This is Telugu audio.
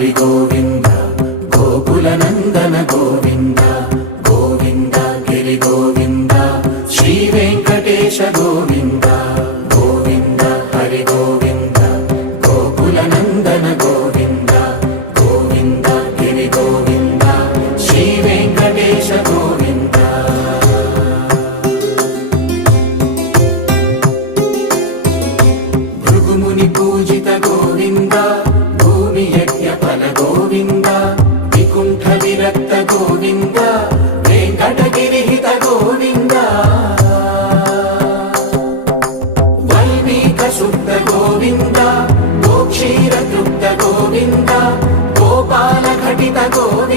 హరి గోవింద గోకుల నందన గోవింద గోవింద గిరి గోవింద శ్రీ వెంకటేశ గోవింద గోవింద హరి గోవింద గోకుల నందన గోవింద గోవింద గిరి గోవింద శ్రీ వెంకటేశ గోవింద భృగుముని పూజిత గోవింద భూమి యజ్ఞ ఫల గోవింద వికుంఠ విరక్త గోవింద వెంకటగిరిహిత గోవింద వల్మీక శుద్ధ గోవింద గోక్షీర తృప్త గోవింద గోపాల ఘటిత గోవింద